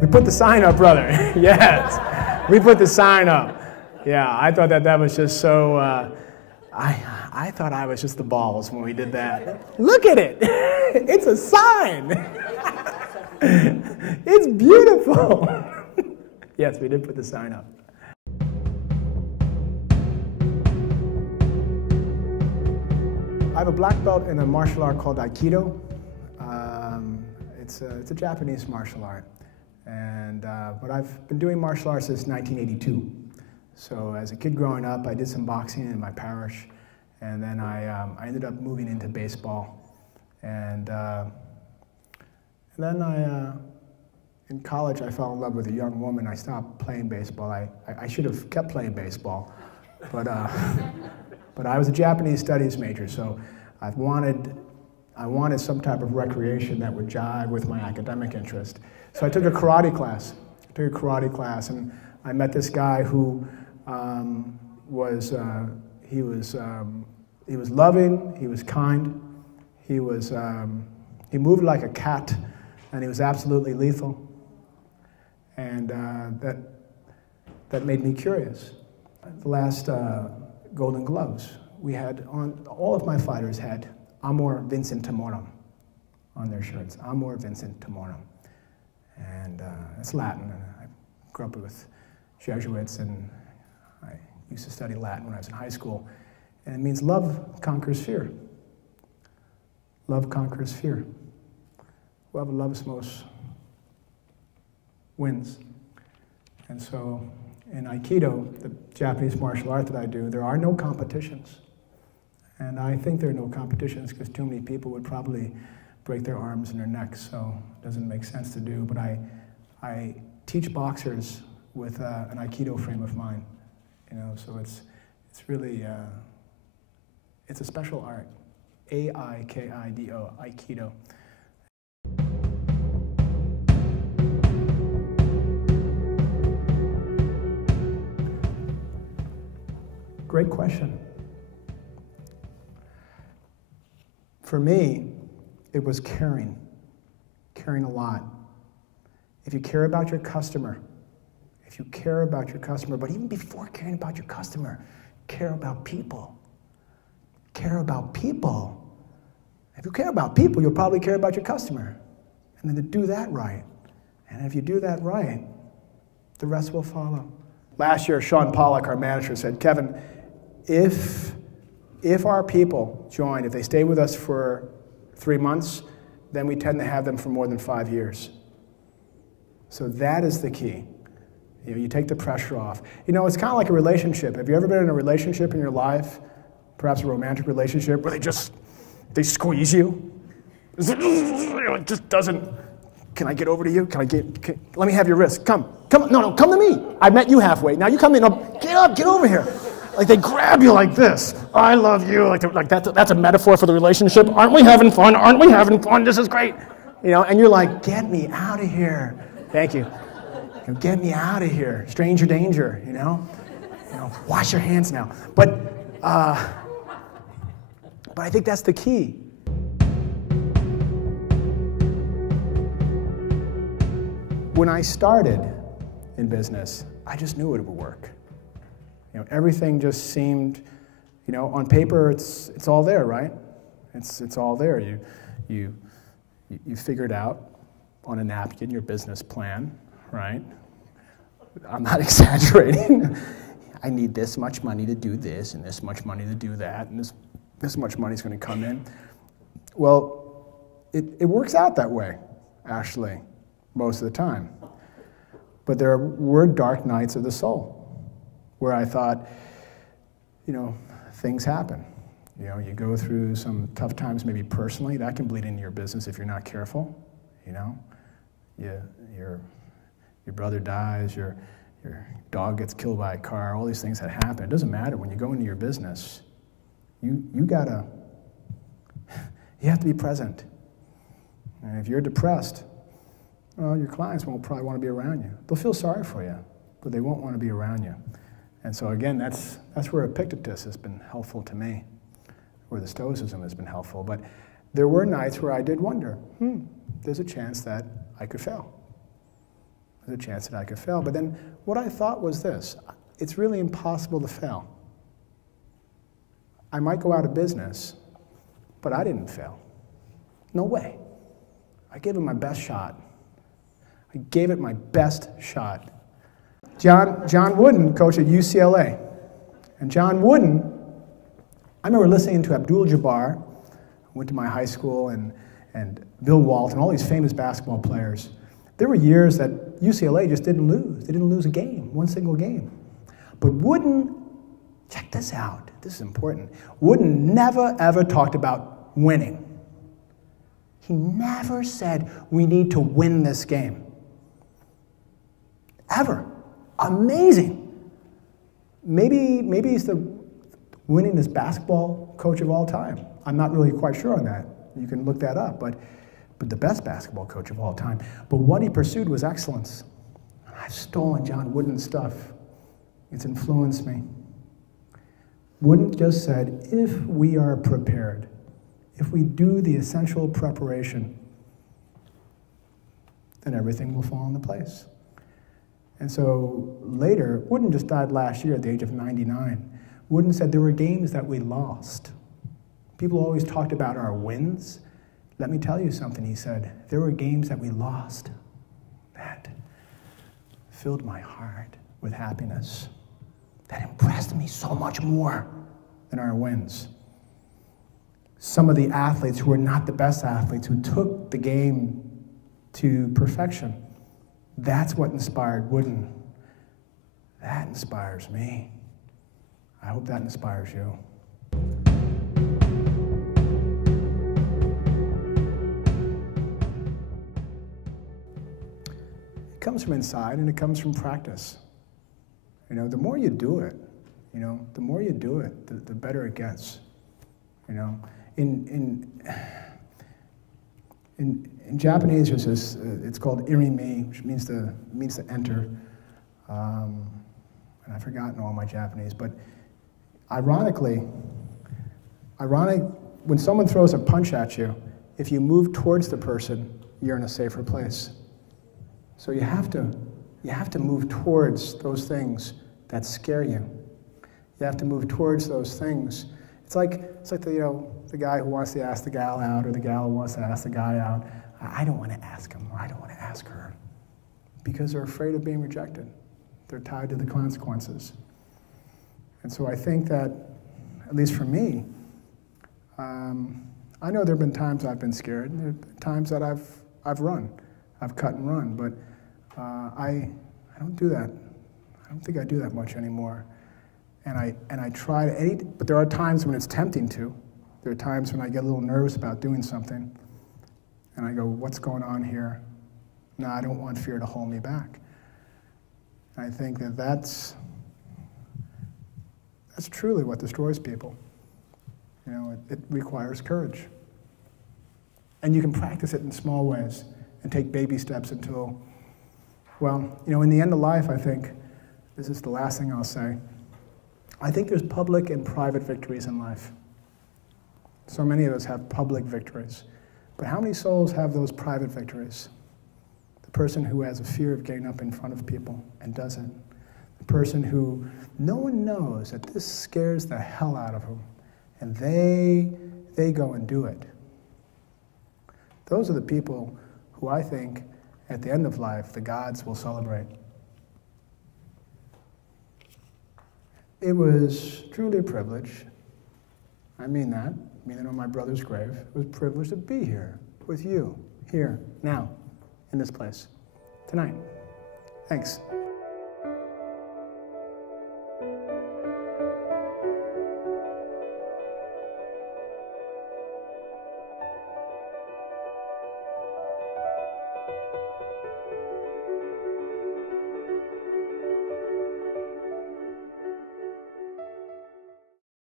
We put the sign up, brother. Yes, we put the sign up. Yeah, I thought that was just so, I thought I was just the balls when we did that. Look at it. It's a sign. It's beautiful. Yes, we did put the sign up. I have a black belt in a martial art called Aikido. It's a Japanese martial art, but I've been doing martial arts since 1982. So as a kid growing up, I did some boxing in my parish, and then I ended up moving into baseball, and then in college I fell in love with a young woman. I stopped playing baseball. I should have kept playing baseball, but I was a Japanese studies major, so I wanted some type of recreation that would jive with my academic interest. So I took a karate class. And I met this guy who was loving, he was kind, he moved like a cat, and he was absolutely lethal. And that made me curious. The last Golden Gloves, all of my fighters had Amor Vincit Tumorum on their shirts. Amor Vincit Tumorum. And it's Latin. And I grew up with Jesuits, and I used to study Latin when I was in high school. And it means love conquers fear. Love conquers fear. Whoever loves most wins. And so in Aikido, the Japanese martial art that I do, there are no competitions. And I think there are no competitions because too many people would probably break their arms and their necks, so it doesn't make sense to do. But I teach boxers with an Aikido frame of mind, so it's really, it's a special art. A-I-K-I-D-O, Aikido. Great question. For me, it was caring a lot. If you care about your customer, but even before caring about your customer, care about people. Care about people. If you care about people, you'll probably care about your customer. And then to do that right. And if you do that right, the rest will follow. Last year, Sean Pollock, our manager, said, Kevin, if our people join, if they stay with us for 3 months, then we tend to have them for more than 5 years. So that is the key. You take the pressure off. It's kind of like a relationship. Have you ever been in a relationship in your life, perhaps a romantic relationship, where they squeeze you? It just doesn't, can I get over to you? Let me have your wrist. Come, no, come to me. I met you halfway. Now you come in, get up, get over here. Like they grab you like this. I love you. Like that's a metaphor for the relationship. Aren't we having fun? Aren't we having fun? This is great. And you're like, get me out of here. Thank you. Get me out of here. Stranger danger, Wash your hands now. But I think that's the key. When I started in business, I just knew it would work. Everything just seemed, on paper it's all there, right? It's all there. You figured out on a napkin your business plan, right? I'm not exaggerating. I need this much money to do this, and this much money to do that, and this much money is going to come in. Well, it works out that way, actually, most of the time. But there were dark nights of the soul, where I thought, things happen. You go through some tough times, maybe personally. That can bleed into your business if you're not careful. Your brother dies, your dog gets killed by a car. All these things that happen. It doesn't matter when you go into your business. You have to be present. And if you're depressed, well, your clients won't probably want to be around you. They'll feel sorry for you, but they won't want to be around you. And so again, that's where Epictetus has been helpful to me, where the Stoicism has been helpful. But there were nights where I did wonder, there's a chance that I could fail. There's a chance that I could fail. But then what I thought was this: it's really impossible to fail. I might go out of business, but I didn't fail. No way. I gave it my best shot. I gave it my best shot. John Wooden coached at UCLA. And John Wooden, I remember listening to Abdul-Jabbar, went to my high school, and Bill Walton, all these famous basketball players. There were years that UCLA just didn't lose. They didn't lose a game, one single game. But Wooden, check this out. This is important. Wooden never, ever talked about winning. He never said, we need to win this game. Ever. Amazing. Maybe he's the winningest basketball coach of all time. I'm not really quite sure on that. You can look that up, but the best basketball coach of all time. But what he pursued was excellence. I've stolen John Wooden's stuff. It's influenced me. Wooden just said, if we are prepared, if we do the essential preparation, then everything will fall into place. And so later, Wooden just died last year at the age of 99. Wooden said there were games that we lost. People always talked about our wins. Let me tell you something, he said. There were games that we lost that filled my heart with happiness, that impressed me so much more than our wins. Some of the athletes who were not the best athletes, who took the game to perfection, that's what inspired Wooden. That inspires me. I hope that inspires you. It comes from inside, and it comes from practice. You know, the more you do it, the more you do it, the better it gets. You know, in Japanese, there's this. It's called irimi, which means to enter. And I've forgotten all my Japanese, but ironically, when someone throws a punch at you, if you move towards the person, you're in a safer place. So you have to move towards those things that scare you. You have to move towards those things. It's like the guy who wants to ask the gal out, or the gal who wants to ask the guy out. I don't want to ask him, or I don't want to ask her, because they're afraid of being rejected. They're tied to the consequences. And so I think that, at least for me, I know there have been times I've been scared. There have been times that I've run. I've cut and run, but I don't do that. I don't think I do that much anymore. And I try to, but there are times when it's tempting to. There are times when I get a little nervous about doing something, and I go, what's going on here? No, I don't want fear to hold me back. And I think that that's truly what destroys people. You know, it requires courage. And you can practice it in small ways and take baby steps until, well, you know, in the end of life, I think, this is the last thing I'll say, I think there's public and private victories in life. So many of us have public victories. But how many souls have those private victories? The person who has a fear of getting up in front of people and doesn't. The person who no one knows that this scares the hell out of them, and they go and do it. Those are the people who I think, at the end of life, the gods will celebrate. It was truly a privilege. I mean that. I mean it on my brother's grave. It was a privilege to be here with you, here, now, in this place, tonight. Thanks.